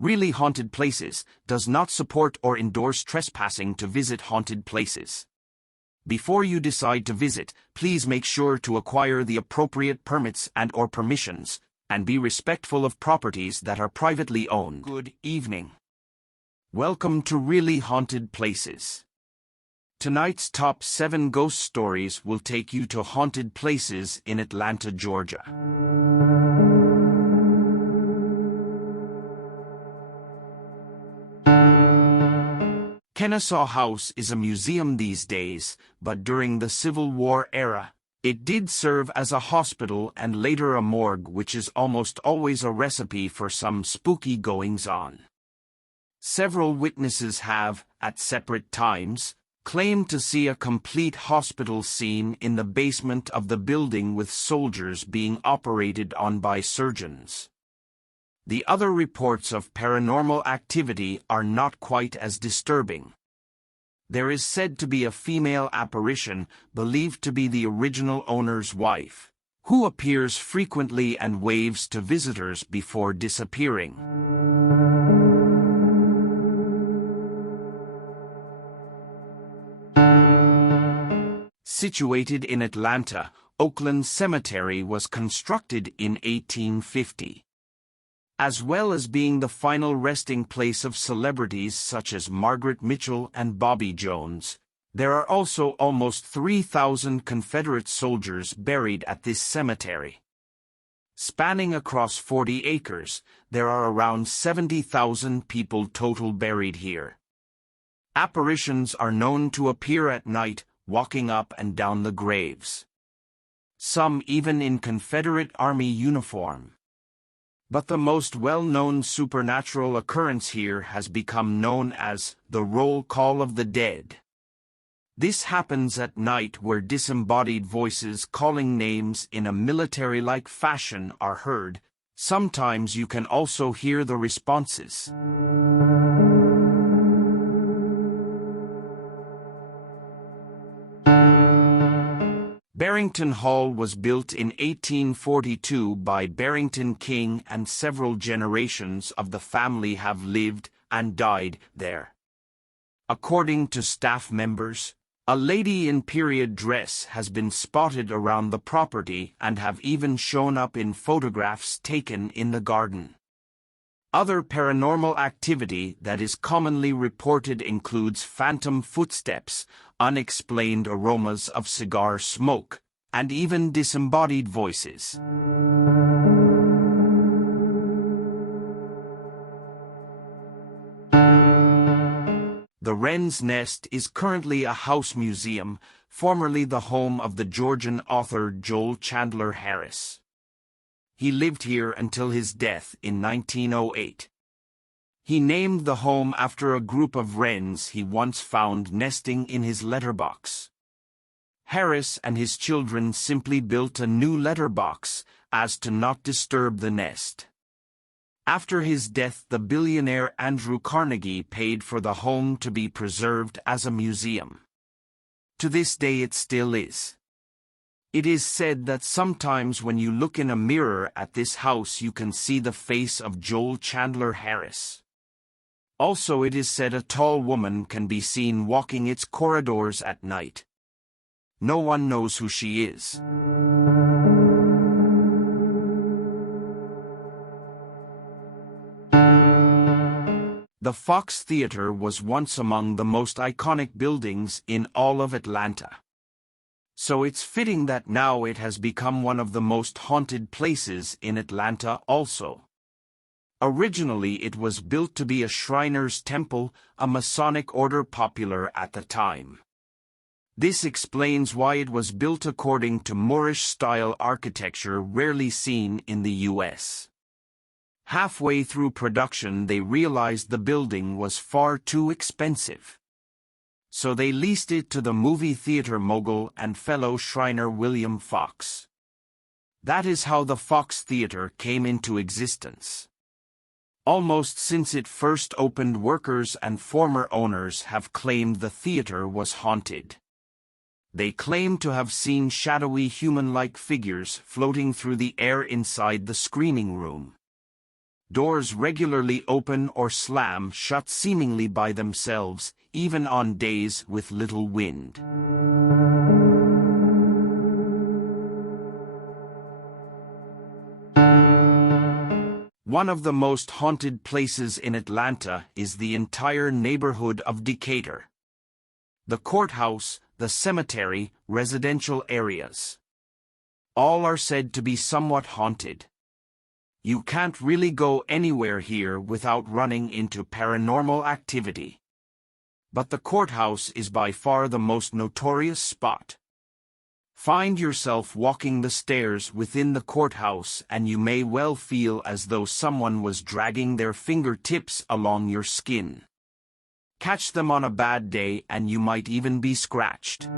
Really Haunted Places does not support or endorse trespassing to visit haunted places. Before you decide to visit, please make sure to acquire the appropriate permits and/or permissions, and be respectful of properties that are privately owned. Good evening. Welcome to Really Haunted Places. Tonight's top 7 ghost stories will take you to haunted places in Atlanta, Georgia. KENNESAW House is a museum these days, but during the Civil War era, it did serve as a hospital and later a morgue, which is almost always a recipe for some spooky goings-on. Several witnesses have, at separate times, claimed to see a complete hospital scene in the basement of the building with soldiers being operated on by surgeons. The other reports of paranormal activity are not quite as disturbing. There is said to be a female apparition, believed to be the original owner's wife, who appears frequently and waves to visitors before disappearing. Situated in Atlanta, Oakland Cemetery was constructed in 1850. As well as being the final resting place of celebrities such as Margaret Mitchell and Bobby Jones, there are also almost 3,000 Confederate soldiers buried at this cemetery. Spanning across 40 acres, there are around 70,000 people total buried here. Apparitions are known to appear at night, walking up and down the graves. Some even in Confederate Army uniform. But the most well-known supernatural occurrence here has become known as the roll call of the dead. This happens at night where disembodied voices calling names in a military-like fashion are heard. Sometimes you can also hear the responses. Barrington Hall was built in 1842 by Barrington King, and several generations of the family have lived and died there. According to staff members, a lady in period dress has been spotted around the property and have even shown up in photographs taken in the garden. Other paranormal activity that is commonly reported includes phantom footsteps, unexplained aromas of cigar smoke, and even disembodied voices. The Wren's Nest is currently a house museum, formerly the home of the Georgian author Joel Chandler Harris. He lived here until his death in 1908. He named the home after a group of wrens he once found nesting in his letterbox. Harris and his children simply built a new letterbox as to not disturb the nest. After his death, the billionaire Andrew Carnegie paid for the home to be preserved as a museum. To this day it still is. It is said that sometimes when you look in a mirror at this house you can see the face of Joel Chandler Harris. Also, it is said a tall woman can be seen walking its corridors at night. No one knows who she is. The Fox Theater was once among the most iconic buildings in all of Atlanta. So it's fitting that now it has become one of the most haunted places in Atlanta also. Originally it was built to be a Shriners Temple, a Masonic order popular at the time. This explains why it was built according to Moorish-style architecture rarely seen in the U.S. Halfway through production they realized the building was far too expensive. So they leased it to the movie theater mogul and fellow Shriner William Fox. That is how the Fox Theater came into existence. Almost since it first opened, workers and former owners have claimed the theater was haunted. They claim to have seen shadowy human-like figures floating through the air inside the screening room. Doors regularly open or slam shut seemingly by themselves, even on days with little wind. One of the most haunted places in Atlanta is the entire neighborhood of Decatur. The courthouse, the cemetery, residential areas. All are said to be somewhat haunted. You can't really go anywhere here without running into paranormal activity. But the courthouse is by far the most notorious spot. Find yourself walking the stairs within the courthouse and you may well feel as though someone was dragging their fingertips along your skin. Catch them on a bad day and you might even be scratched.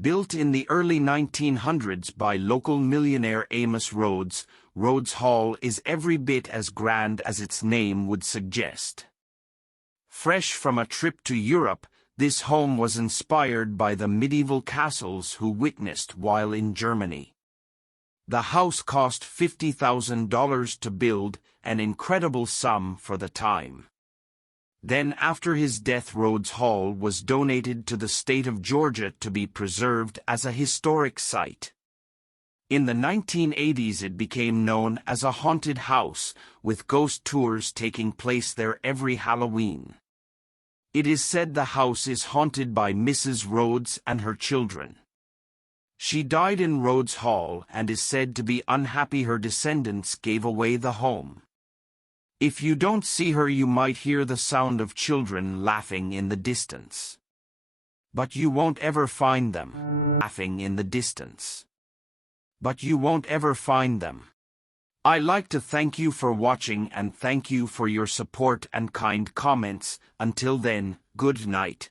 Built in the early 1900s by local millionaire Amos Rhodes, Rhodes Hall is every bit as grand as its name would suggest. Fresh from a trip to Europe, this home was inspired by the medieval castles who witnessed while in Germany. The house cost $50,000 to build, an incredible sum for the time. Then after his death, Rhodes Hall was donated to the state of Georgia to be preserved as a historic site. In the 1980s it became known as a haunted house, with ghost tours taking place there every Halloween. It is said the house is haunted by Mrs. Rhodes and her children. She died in Rhodes Hall and is said to be unhappy her descendants gave away the home. If you don't see her, you might hear the sound of children laughing in the distance. But you won't ever find them, laughing in the distance. But you won't ever find them. I'd like to thank you for watching and thank you for your support and kind comments. Until then, good night.